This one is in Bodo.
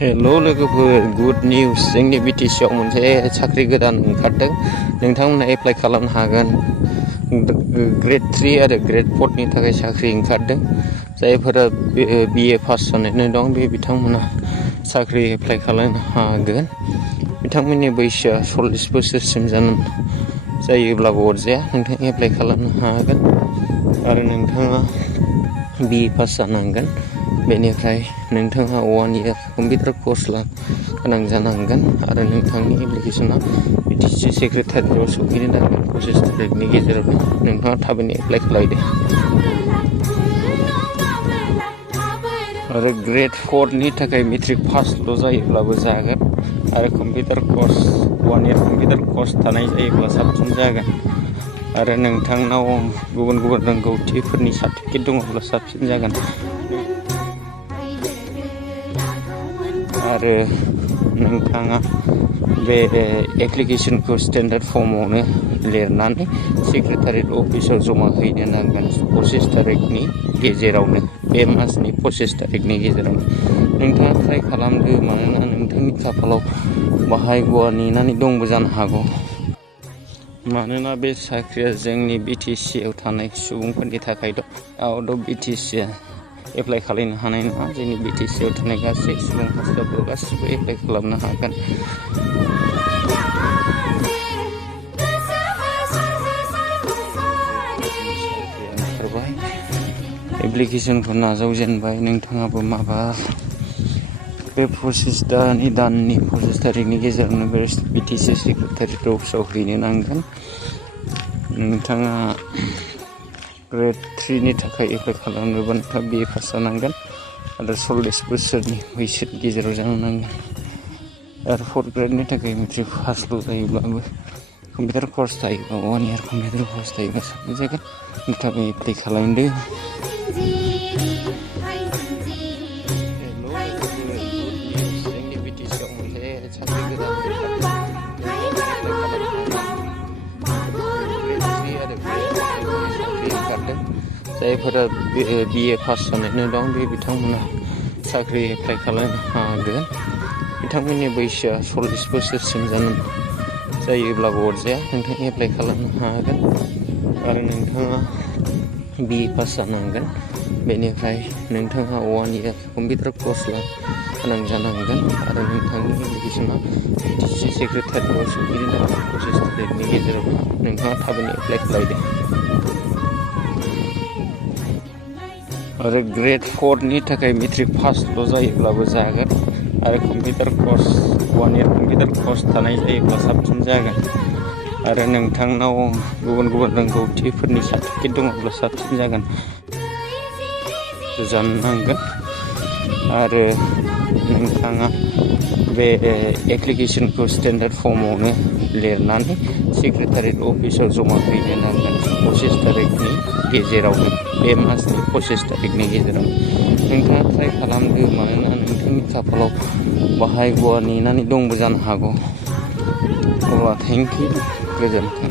हेलो लोगोफोर, गुड निउज। जोंनि BTC आव मोनसे साख्रि गोदान ओंखारदों। नोंथांमोना एप्लाइ खालामनो हागोन। ग्रेड 3 आरो ग्रेड 4 नि थाखाय साख्रि ओंखारदों। जायफोरा BA पास जानानै दं बे बिथांमोना साख्रि एप्लाइ खालामनो हागोन। बिथांमोननि बैसोआ 40 बोसोरसिम जायोब्लाबो अरजाया। नोंथाङा एप्लाइ खालामनो हागोन आरो नोंथाङा BA पास जानांगोन। बेनिफ्राय नोंथाङा 1 इयार कम्पिउटार कर्स गोनां जानांगोन आरो नोंथांनि एप्लिकेसना BTC सेक्रेटारियाव सौफैनो नांगोन 25 तारिखनि गेजेरावनो। नोंथाङा थाबैनो एप्लाइ खालामदो। आरो ग्रेड 4 नि थाखाय मेट्रिक पासल' जायोब्लाबो जागोन आरो computer course 1 year computer course थानाय जायोब्ला साबसिन जागोन आरो नोंथांनाव गुबुन गुबुन रोंगौथिफोरनि सार्टिफिकेट दङब्ला साबसिन जागोन। आरो नोंथाङा बे एप्लिकेसनखौ स्टेन्डार्ड फर्मावनो लिरनानै सेक्रेटारियेट अफिसाव जमा हैनो नांगोन 25 तारिखनि गेजेरावनो। बे मासनि 25 तारिखनि गेजेरावनो नोंथाङा ट्राइ खालामदो। मानोना नोंथांनि खाफालाव बाहायग'आ नेनानै दंबो जानो हागौ। मानोना बे साख्रिया जोंनि BTC आव थानाय सुबुंफोरनि थाखाय दं। आउट अफ BTC एप्लाइ खालामनो हानाय नङा। जोंनि BTC आव थानाय गासै सुबुं हान्जाफोर गासिबो एप्लाइ खालामनो हागोन। ओंखारबाय, एप्लिकेसनखौ नाजावजेनबाय। नोंथाङाबो माबार बे 25 दाननि 25 तारिखनि गेजेरावनो बे BTC सेक्रेटारियेट अफिसाव हैनो नांगोन। नोंथाङा ग्रेड 3 नि थाखाय एप्लाइ खालामनोबा नोंथाङा BA पास जानांगोन आरो 40 बोसोरनि बैसोनि गेजेराव जानो नांगोन आरो 4 ग्रेडनि थाखाय मेट्रिक पासल' जायोब्लाबो कम्पिउटार कर्स थायोबा 1 इयार कम्पिउटार कर्स थायोबा साबसिन जागोन। नोंथाङा एप्लाइ खालामदो। जोंनि BTC आव मोनसे साख्रि गोदान ओंखारदों। जायफोरा BA पास जानानै दं बे बिथांमोना साख्रि एप्लाइ खालामनो हागोन। बिथांमोननि बैसोआ 40 बोसोरसिम जायोब्लाबो अरजाया। नोंथाङा एप्लाइ खालामनो हागोन आरो नोंथाङा BA पास जानांगोन। बेनिफ्राय नोंथाङा 1 इयार कम्पिउटार कर्स गोनां जानांगोन आरो नोंथांनि एप्लिकेसना BTC सेक्रेटारियाव सौफैनो नांगोन 25 तारिखनि गेजेरावनो। नोंथाङा थाबैनो एप्लाइ खालामदो। आरो ग्रेड 4 नि थाखाय मेट्रिक पासल' जायोब्लाबो जागोन आरो computer course 1 year computer course थानाय जायोब्ला साबसिन जागोन आरो नोंथांनाव गुबुन गुबुन रोंगौथिफोरनि सार्टिफिकेट दङब्ला साबसिन जागोन। जानो नांगोन आरो नोंथाङा बे एप्लिकेसनखौ स्टेन्डार्ड फर्मावनो लिरनानै सेक्रेटारियेट अफिसाव जमा हैनो नांगोन 25 तारिखनि गेजेरावनो। बे मासनि 25 तारिखनि गेजेरावनो नोंथाङा ट्राइ खालामदो। मानोना नोंथांनि खाफालाव बाहायग'आ नेनानै दंबो जानो हागौ। अब्ला थेंक इउ, गोजोन्थों।